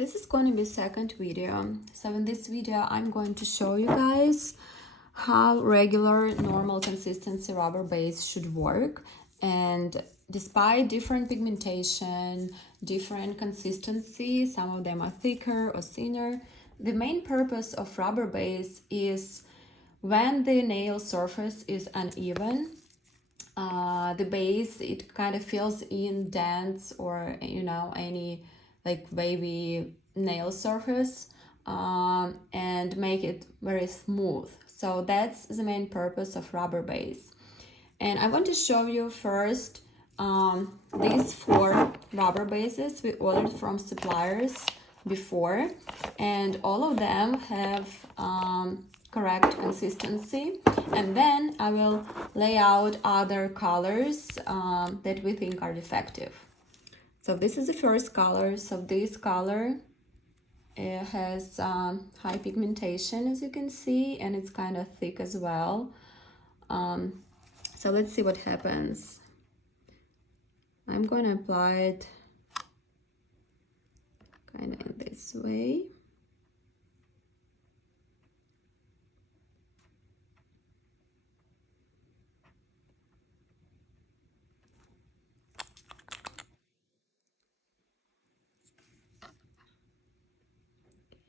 This is going to be second video. So in this video, I'm going to show you guys how regular normal consistency rubber base should work. And despite different pigmentation, different consistency, some of them are thicker or thinner, the main purpose of rubber base is when the nail surface is uneven, the base, it kind of fills in dents or any like wavy nail surface, and make it very smooth. So that's the main purpose of rubber base. And I want to show you first these 4 rubber bases we ordered from suppliers before, and all of them have correct consistency. And then I will lay out other colors that we think are defective. So this is the first color. So this color, it has high pigmentation, as you can see, and it's kind of thick as well. So let's see what happens. I'm going to apply it kind of in this way.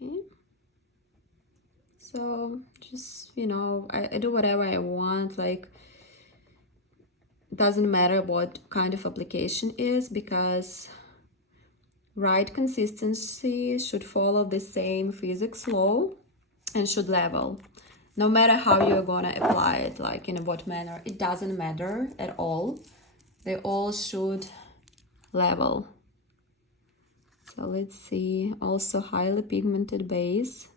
Okay. So just, I do whatever I want, like doesn't matter what kind of application is, because right consistency should follow the same physics law and should level. No matter how you're gonna apply it, like in what manner, it doesn't matter at all. They all should level. So let's see, also highly pigmented base.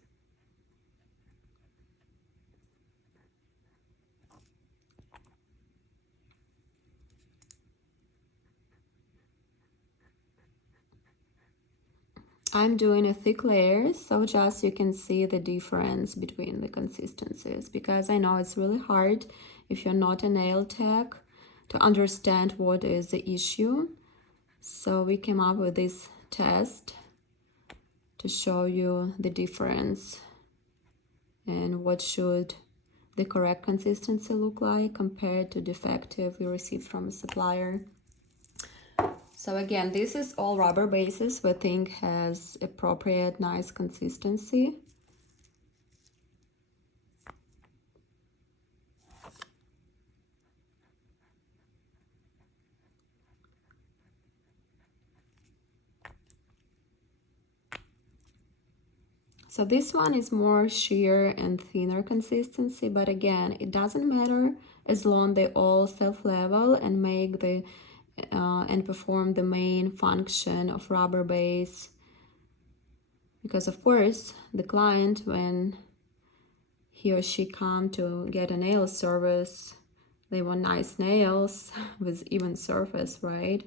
I'm doing a thick layer, so just you can see the difference between the consistencies, because I know it's really hard if you're not a nail tech to understand what is the issue. So we came up with this test to show you the difference and what should the correct consistency look like compared to defective we received from a supplier. So again, this is all rubber bases we think has appropriate nice consistency. So this one is more sheer and thinner consistency, but again, it doesn't matter as long they all self-level and make the and perform the main function of rubber base. Because of course, the client, when he or she come to get a nail service, they want nice nails with even surface, right?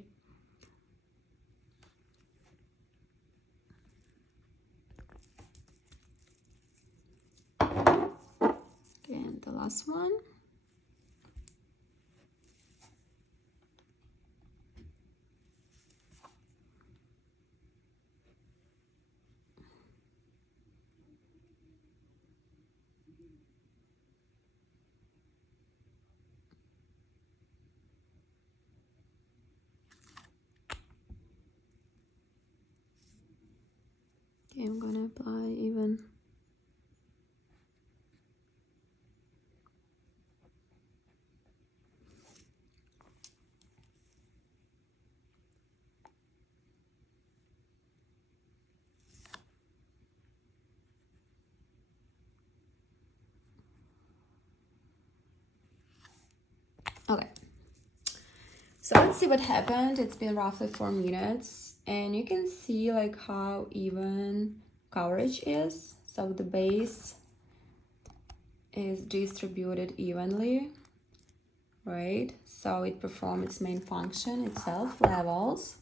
And the last one. Okay, I'm gonna apply even. Okay, so let's see what happened. It's been roughly 4 minutes, and you can see like how even coverage is. So the base is distributed evenly, right? So it performs its main function, itself levels.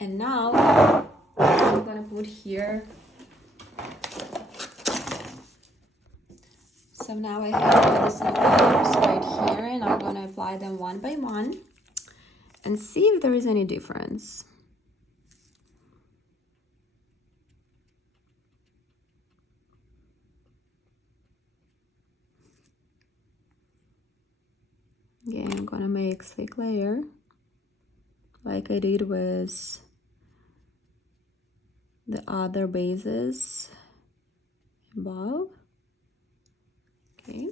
And now I'm gonna put here. So now I have medicine powders right here, and I'm gonna apply them one by one and see if there is any difference. Okay, I'm gonna make thick layer like I did with the other bases above. Okay.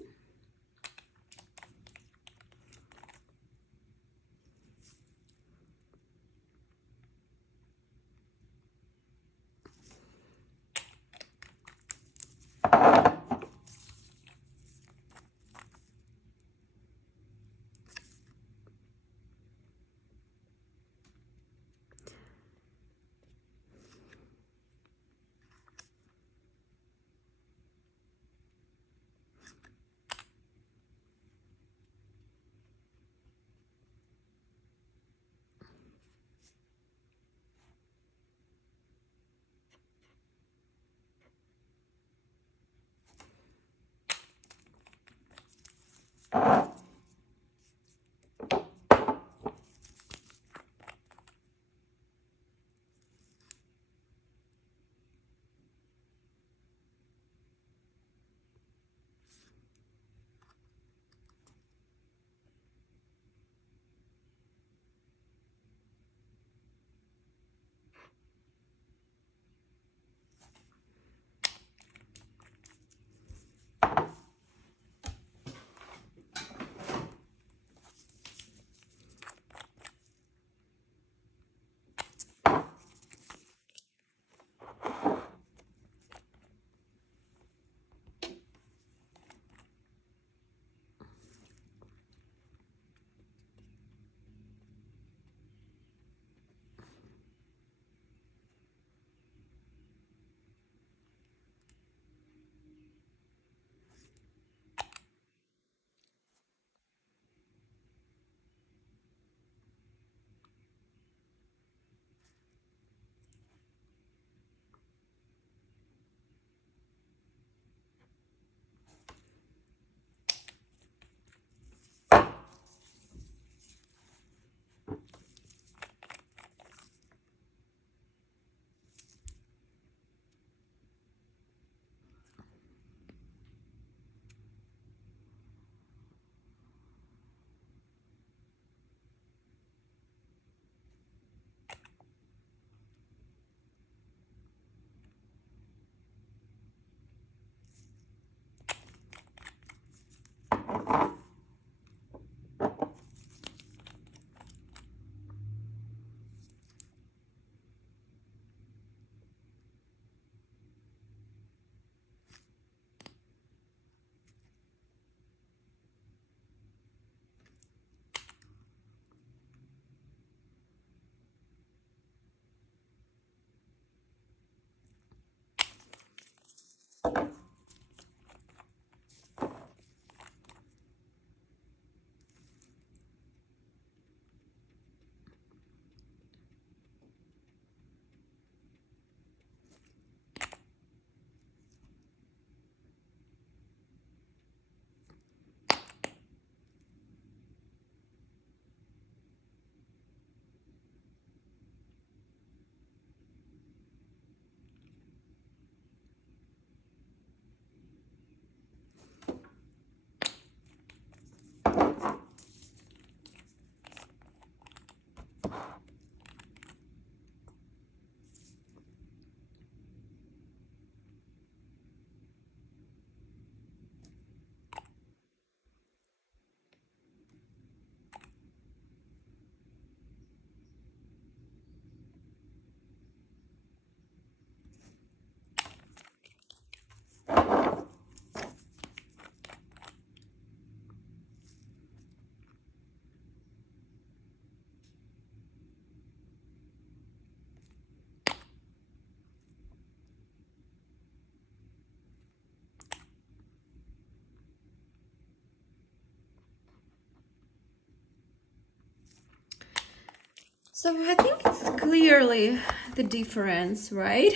So I think it's clearly the difference, right?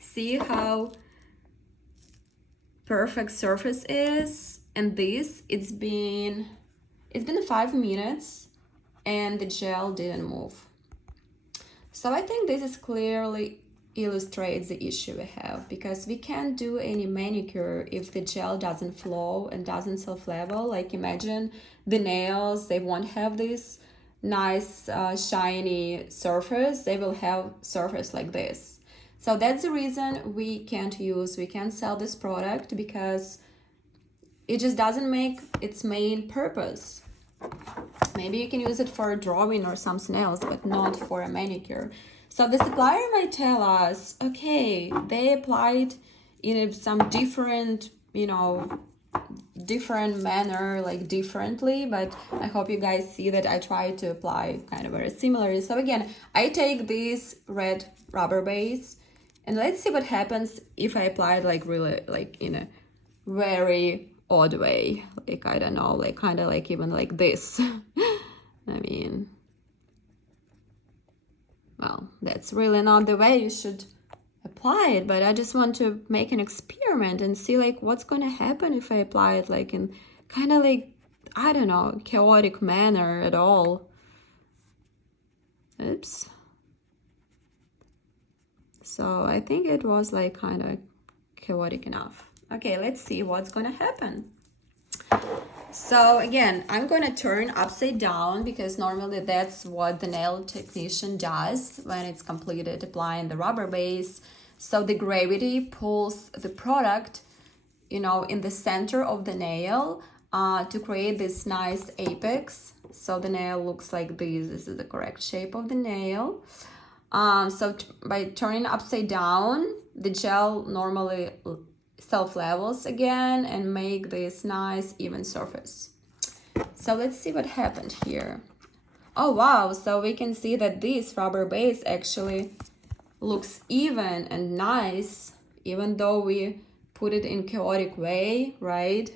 See how perfect surface is, and this it's been 5 minutes and the gel didn't move. So I think this is clearly illustrates the issue we have, because we can't do any manicure if the gel doesn't flow and doesn't self-level. Like imagine the nails, they won't have this nice shiny surface, they will have surface like this. So that's the reason we can't sell this product, because it just doesn't make its main purpose. Maybe you can use it for drawing or something else, but not for a manicure. So the supplier might tell us, okay, they applied in some different, different manner, like differently, but I hope you guys see that I try to apply kind of very similar. So again, I take this red rubber base and let's see what happens if I apply it like really like in a very odd way, like I don't know, like kind of like even like this. I mean, well, that's really not the way you should apply it, but I just want to make an experiment and see like what's going to happen if I apply it like in kind of like, I don't know, chaotic manner at all. Oops. So I think it was like kind of chaotic enough. Okay, let's see what's going to happen. So again, I'm going to turn upside down, because normally that's what the nail technician does when it's completed applying the rubber base. So the gravity pulls the product, in the center of the nail to create this nice apex. So the nail looks like this. This is the correct shape of the nail. So by turning upside down, the gel normally self-levels again and make this nice even surface. So let's see what happened here. Oh wow, so we can see that this rubber base actually looks even and nice, even though we put it in chaotic way, right?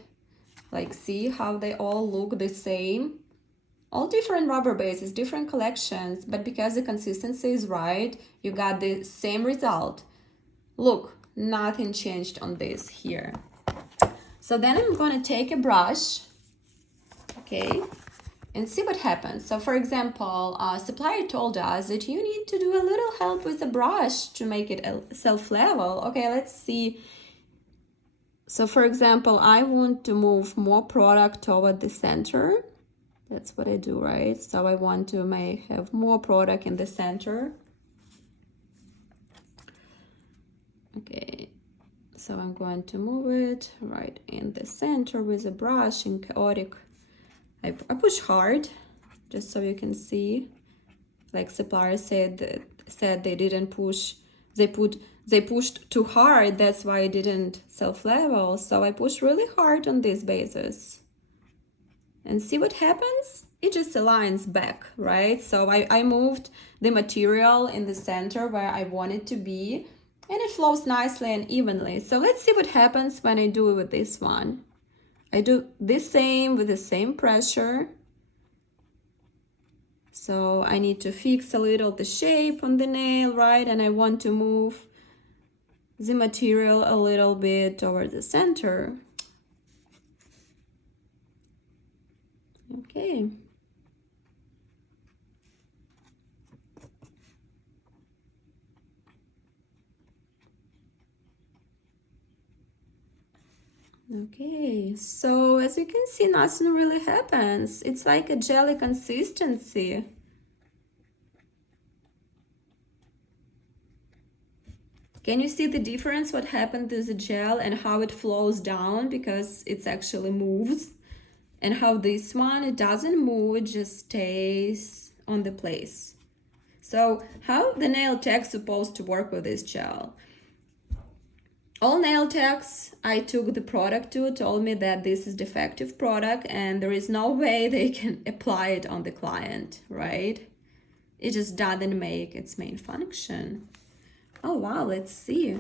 Like see how they all look the same? All different rubber bases, different collections, but because the consistency is right, you got the same result. Look, nothing changed on this here. So then I'm going to take a brush, okay, and see what happens. So for example, supplier told us that you need to do a little help with the brush to make it self-level. Okay, let's see. So for example, I want to move more product toward the center. That's what I do, right? So I want to have more product in the center. Okay, so I'm going to move it right in the center with a brush in chaotic. I push hard, just so you can see. Like supplier said they didn't push. They pushed too hard. That's why it didn't self-level. So I push really hard on this basis. And see what happens? It just aligns back, right? So I moved the material in the center where I want it to be, and it flows nicely and evenly. So let's see what happens when I do it with this one. I do the same with the same pressure. So I need to fix a little the shape on the nail, right? And I want to move the material a little bit toward the center. Okay. Okay, so as you can see, nothing really happens. It's like a jelly consistency. Can you see the difference, what happened to the gel and how it flows down because it's actually moves? And how this one, it doesn't move, it just stays on the place. So how the nail tech's supposed to work with this gel? All nail techs I took the product to told me that this is defective product and there is no way they can apply it on the client, right? It just doesn't make its main function. Oh wow, let's see.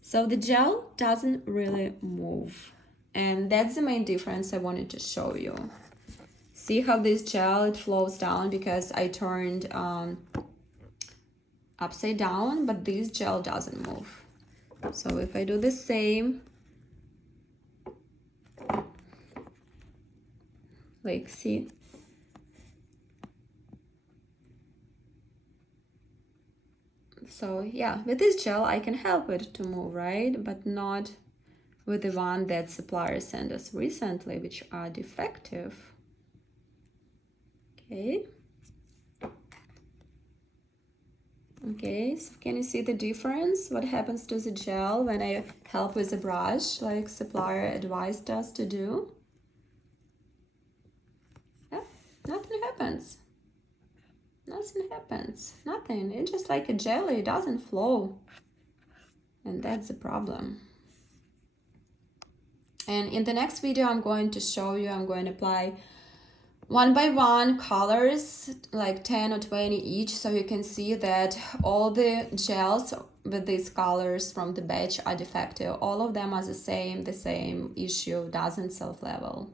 So the gel doesn't really move, and that's the main difference I wanted to show you. See how this gel, it flows down because I turned upside down, but this gel doesn't move. So if I do the same, like see, So yeah, with this gel I can help it to move, right? But not with the one that supplier sent us recently, which are defective. Okay. Okay, so can you see the difference? What happens to the gel when I help with the brush, like supplier advised us to do? Yeah, nothing happens. Nothing happens. Nothing. It's just like a jelly. It doesn't flow. And that's the problem. And in the next video, I'm going to show you, I'm going to apply one by one colors, like 10 or 20 each, so you can see that all the gels with these colors from the batch are defective. All of them are the same issue, doesn't self-level.